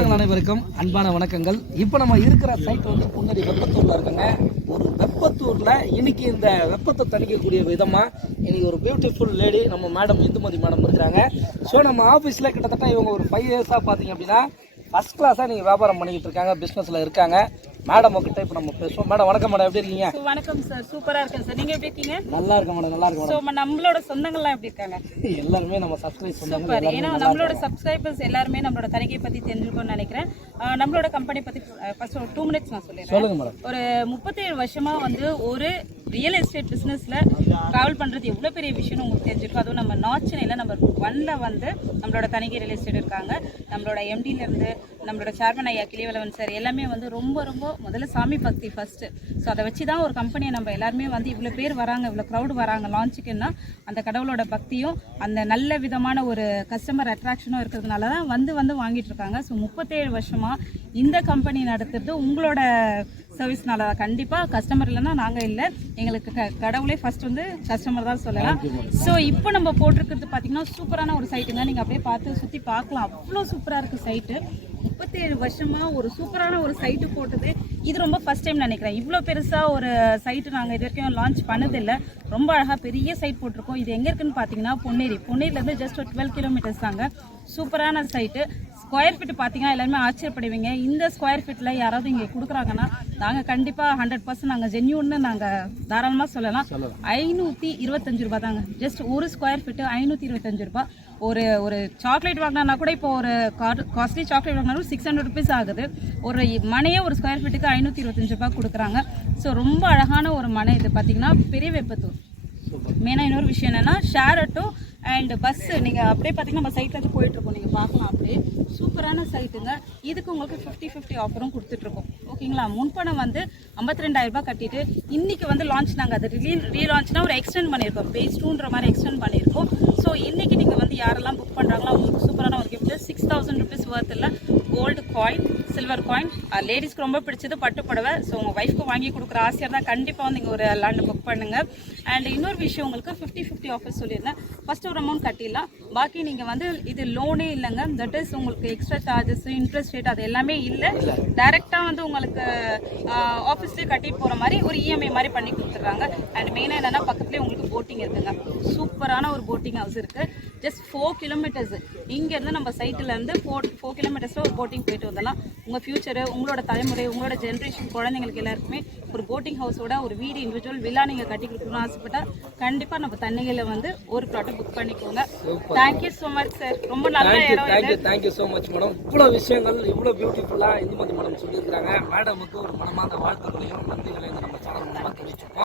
சொந்தங்கள் அனைவருக்கும் அன்பான வணக்கங்கள். இப்போ நம்ம இருக்கிற சைட் வந்து முன்னாடி வெப்பத்தூர்ல இருக்குங்க. ஒரு வெப்பத்தூர்ல இன்னைக்கு இந்த வெப்பத்தை தணிக்கக்கூடிய விதமா இன்னைக்கு ஒரு பியூட்டிஃபுல் லேடி நம்ம மேடம் இந்துமதி மேடம் இருக்கிறாங்க. ஸோ நம்ம ஆஃபீஸில் கிட்டத்தட்ட இவங்க ஒரு 5 இயர்ஸாக பார்த்தீங்க அப்படின்னா ஃபர்ஸ்ட் கிளாஸாக நீங்கள் வியாபாரம் பண்ணிக்கிட்டு இருக்காங்க, பிஸ்னஸில் இருக்காங்க. மேடம் கிட்ட இப்போ நம்ம பேசுவோம். மேடம் வணக்கம். மேடம் எப்படி இருக்கீங்க? வணக்கம் சார், சூப்பரா இருக்கேன் சார். நீங்க எப்படி இருக்கீங்க? நல்லா இருக்கேன் மேடம், நல்லா இருக்கேன். ஸோ நம்மளோட சொந்தங்கள்லாம் எப்படி இருக்காங்க? எல்லாருமே நம்ம சப்ஸ்கிரைப் சூப்பர். ஏன்னா நம்மளோட சப்ஸ்கிரைபர்ஸ் எல்லாருமே நம்மளோட தணிக்கை பத்தி தெரிஞ்சுக்கணும்னு நினைக்கிறேன். நம்மளோட கம்பெனி பத்தி ஃபர்ஸ்ட் ஒரு 2 மினிட்ஸ் நான் சொல்லிடுறேன். சொல்லுங்க மேடம். ஒரு 37 வருஷமா வந்து ஒரு ரியல் எஸ்டேட் பிசினஸ்ல டிராவல் பண்றது எவ்வளவு பெரிய விஷயம் உங்களுக்கு தெரிஞ்சிருக்கும். அதுவும் நம்ம நார்த் சென்னையில நம்பர் 1ல வந்து நம்மளோட தணிக்கை ரியல் எஸ்டேட் இருக்காங்க. நம்மளோட எம்டில இருந்து நம்மளோட சேர்மன் ஐயா கிளிவலவன் சார் எல்லாமே வந்து ரொம்ப முதல்ல சாமி பக்தி ஃபர்ஸ்ட். ஸோ அதை வச்சு தான் ஒரு கம்பெனியை நம்ம எல்லாருமே வந்து இவ்வளோ பேர் வராங்க, இவ்வளோ க்ரௌடு வராங்க லான்ச்சுக்குன்னா அந்த கடவுளோட பக்தியும் அந்த நல்ல விதமான ஒரு கஸ்டமர் அட்ராக்ஷனும் இருக்கிறதுனால தான் வந்து வாங்கிட்டு இருக்காங்க. ஸோ 37 வருஷமா இந்த கம்பெனி நடத்துறது உங்களோட சர்வீஸ்னால கண்டிப்பாக கஸ்டமர் இல்லைன்னா நாங்கள் இல்லை, எங்களுக்கு கடவுளே ஃபர்ஸ்ட் வந்து கஸ்டமர் தான் சொல்லலாம். ஸோ இப்போ நம்ம போட்டிருக்கிறது பார்த்தீங்கன்னா சூப்பரான ஒரு சைட்டுங்க. நீங்கள் அப்படியே பார்த்து சுற்றி பார்க்கலாம், அவ்வளோ சூப்பராக இருக்குது சைட்டு. 37 வருஷமா ஒரு சூப்பரான ஒரு சைட்டு போட்டது இது ரொம்ப ஃபர்ஸ்ட் டைம் நினைக்கிறேன். இவ்வளோ பெருசாக ஒரு சைட்டு நாங்கள் இது வரைக்கும் லான்ச் பண்ணதில்லை. ரொம்ப அழகாக பெரிய சைட் போட்டிருக்கோம். இது எங்கே இருக்குன்னு பார்த்தீங்கன்னா பொன்னேரிலேருந்து ஜஸ்ட் ஒரு 12 கிலோமீட்டர்ஸ் தாங்க. சூப்பரான சைட்டு. ஸ்கொயர் ஃபீட் பார்த்தீங்கன்னா எல்லாருமே ஆச்சரியப்படுவீங்க. இந்த ஸ்கொயர் ஃபீட்டில் யாராவது இங்கே கொடுக்குறாங்கன்னா நாங்கள் கண்டிப்பாக 100% நாங்கள் ஜென்யூன்னு நாங்கள் தாராளமாக சொல்லலாம். 525 ரூபா தாங்க. ஜஸ்ட் ஒரு ஸ்கொயர் ஃபீட்டு 525 ரூபா. ஒரு சாக்லேட் வாங்கினா கூட இப்போ ஒரு காஸ்ட்லி சாக்லேட் வாங்கினாலும் 600 ருபீஸ் ஆகுது. ஒரு மனையே ஒரு ஸ்கொயர் ஃபீட்டுக்கு 525 ரூபா கொடுக்குறாங்க. ஸோ ரொம்ப அழகான ஒரு மனை இது. பார்த்தீங்கன்னா பெரிய வெப்பத்தூர். மெயினாக இன்னொரு விஷயம் என்னென்னா ஷேர் ஆட்டோ அண்ட் பஸ்ஸு நீங்கள் அப்படியே பார்த்தீங்கன்னா நம்ம சைட்லேருந்து போயிட்டுருக்கோம், நீங்கள் பார்க்கலாம். அப்படியே சூப்பரான சைட்டுங்க. இதுக்கு உங்களுக்கு 50-50 ஆஃபரும் கொடுத்துட்ருக்கோம். ஓகேங்களா? முன்பணம் வந்து 52,000 ரூபாய் கட்டிட்டு இன்றைக்கி வந்து லான்ச் நாங்கள் அது ரீலான்ச்னா ஒரு எக்ஸ்டெண்ட் பண்ணியிருக்கோம், பேஸ் 2ன்ற மாதிரி எக்ஸ்டெண்ட் பண்ணியிருக்கோம். ஸோ இன்றைக்கி நீங்கள் வந்து யாரெல்லாம் புக் பண்ணுறாங்களோ அவங்களுக்கு சூப்பரான ஒரு கிஃப்ட்டு 6,000 ருபீஸ் ஒர்த் இல்லை கோல்டு காயின், சில்வர் காயின். லேடிஸ்க்கு ரொம்ப பிடிச்சது பட்டு புடவை. ஸோ உங்கள் ஒய்ஃப்க்கு வாங்கி கொடுக்குற ஆசையாக தான் கண்டிப்பாக வந்து இங்கே ஒரு லேண்டு புக் பண்ணுங்கள். அண்ட் இன்னொரு விஷயம் உங்களுக்கு 50-50 ஆஃபர் சொல்லியிருந்தேன். ஃபர்ஸ்ட் ஒரு அமௌண்ட் கட்டிடலாம், பாக்கி நீங்கள் வந்து இது லோனே இல்லைங்க. தட் இஸ் உங்களுக்கு எக்ஸ்ட்ரா சார்ஜஸ், இன்ட்ரெஸ்ட் ரேட் அது எல்லாமே இல்லை. டைரெக்டாக வந்து உங்களுக்கு ஆஃபீஸ்லேயே கட்டிட்டு போகிற மாதிரி ஒரு இஎம்ஐ மாதிரி பண்ணி கொடுத்துட்றாங்க. அண்ட் மெயினாக என்னென்னா பக்கத்துலேயே உங்களுக்கு போட்டிங் இருக்குங்க. சூப்பரான ஒரு போட்டிங் ஹவுஸ் இருக்குது. ஜஸ்ட் 4 கிலோமீட்டர்ஸ் இங்கேருந்து நம்ம சைட்டிலேருந்து 4 கிலோமீட்டர்ஸில் ஒரு போட்டிங் போயிட்டு வந்துடலாம். உங்கள் ஃபியூச்சரு, உங்களோட தலைமுறை, உங்களோட ஜென்ரேஷன் குழந்தைங்களுக்கு எல்லாருக்குமே ஒரு போட்டிங் ஹவுஸோட ஒரு வீடு இண்டிவிஜுவல் வில்லா நீங்கள் கட்டி கொடுக்கணும்னு ஆசைப்பட்டால் கண்டிப்பாக நம்ம தண்ணிகளை வந்து ஒரு ப்ளாட்டை புக் பண்ணிக்கோங்க. Thank you so much sir. ரொம்ப நல்ல இடம். Thank you so much madam. இவ்வளோ விஷயங்கள் இவ்வளோ பியூட்டிஃபுல்லாக இந்துமதி மேடம் சொல்லியிருக்கிறாங்க. மேடமுக்கு ஒரு மனமார்ந்த வாழ்த்துக்களையும் நன்றிகளையும் நம்ம சேனல் மூலமாக தெரிவிச்சிருக்கோம்.